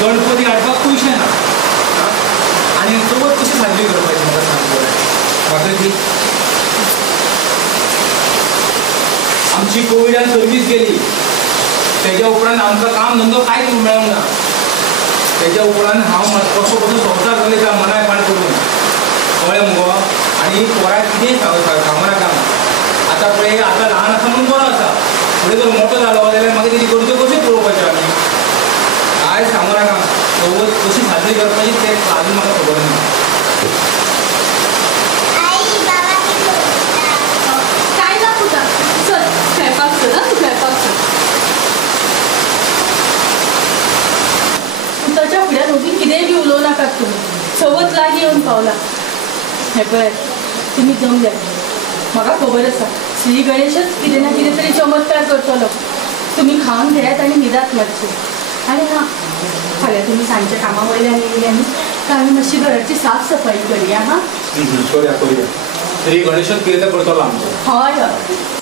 गणपती हाडपाक पयशे ना आनी चवथ कशी साजरी करपाची म्हाका सांग ती आमची कोविडान सर्वीस गेली तेज्या उपरांत आमकां काम धंदो कांयच मेळोंक ना तेज्या उपरांत हांव कसो कसो संवसार जाले काय मनायपण करून कळ्ळें मुगो आनी पोराक कितेंय सांगू नाका आतां पळय आतां ल्हान आसा म्हणून बरो आसा फुडें जर मोठो जालो जाल्यार मागीर तेजी गरजो कशें पळोवपाचें आमी काय सांगू नाका चवथ कशी साजरी करपाची ते अजून म्हाका खबर ना काय ना पुता चल खेळपाक चल तू खेळपाक चल पुताच्या फुड्यान उबी कितेंय बी उलोव नाकात तुमी चवथ लागीं येवन पावला हे पळय तुमी जमल्या म्हाका खबर आसा श्री गणेशच कितें ना कितें तरी चमत्कार करतलो तुमी खावन घेयात आनी न्हिदात मातशे आनी हां फाल्यां तुमी सांजच्या कामा वयल्यान येयल्या न्ही तर आमी मातशी घराची साफ सफाई करया हां करूया श्री गणेशच कितें करतलो आमचो हय हय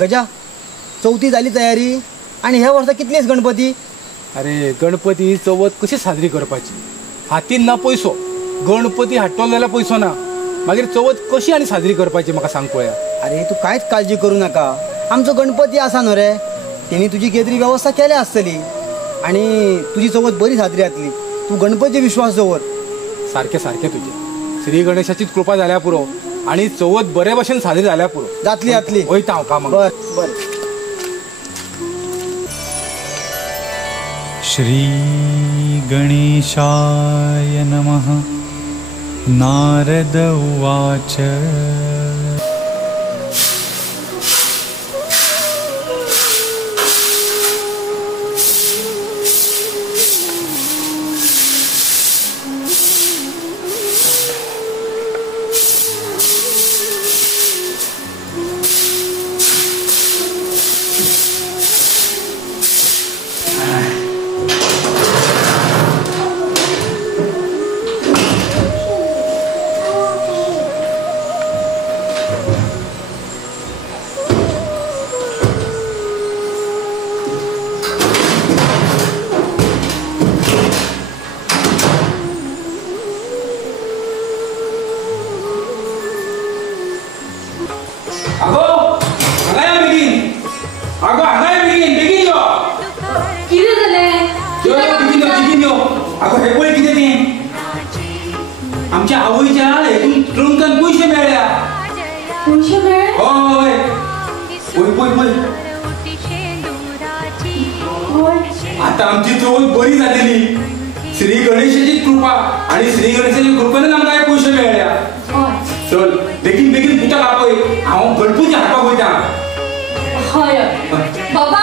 गजा चवथी झाली तयारी आणि ह्या वर्सा कितलेच गणपती अरे गणपती चवथ कशी साजरी करपाची हातीन ना पैसो गणपती हाडटलो जाल्यार पैसो ना मागीर चवथ कशी आनी साजरी करपाची म्हाका सांग पळया अरे तू कांयच काळजी करू नाका आमचो गणपती आसा न्हू रे तेणी तुजी केतरी वेवस्था केल्या आसतली आणि तुजी चवथ बरी साजरी जातली तू गणपती विश्वास दवर सारकें सारकें तुजें श्री गणेशाचीच कृपा जाल्या पुरो आणि चवथ बरे भशेन साजरी जाल्या पुरो जातली जातली वयता हांव कामाक बर बर श्री गणेशाय नमः नारद उवाच आमच्या आवयच्या हेतून ट्रंकान पैसे मेळ्या पैसे मेळ्ळे हय पय पय पय आता आमची चवथ बरी जालेली श्री गणेशाची कृपा आणि श्री गणेशाच्या कृपेन आमकां पैसे मेळ्ळ्या चल बेगीन बेगीन पुटा आपय हांव गणपती हाडपाक वयता हय बाबा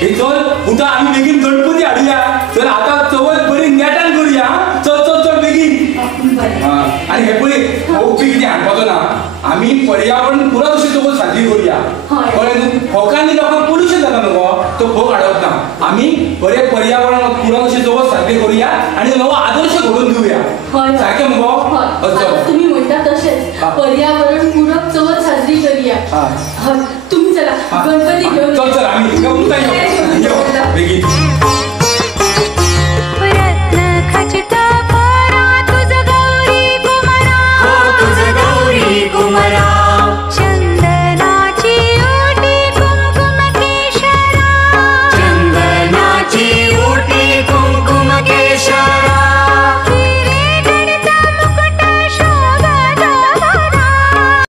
हे चल पुटा आमी बेगीन गणपती हाडुया चल आता चवथ बरी नेटान करूया चल चल चल बेगीन आणि हे पळय हो किती हाडपाचो ना आम्ही पर्यावरण पुरा तशी चवथ साजरी करूया कळ्ळें न्हू फोकांनी लोकांक पोल्युशन जाता न्हू तो फोक हाडप ना आम्ही बरे पर्यावरण पुरा तशी चवथ साजरी करूया आणि नवो आदर्श घडोवन दिवया सारकें मुगो तुम्ही म्हणता तसेच पर्यावरण पूरक चवथ साजरी करूया तुम्ही चला गणपती घेऊन चल आम्ही बेगीन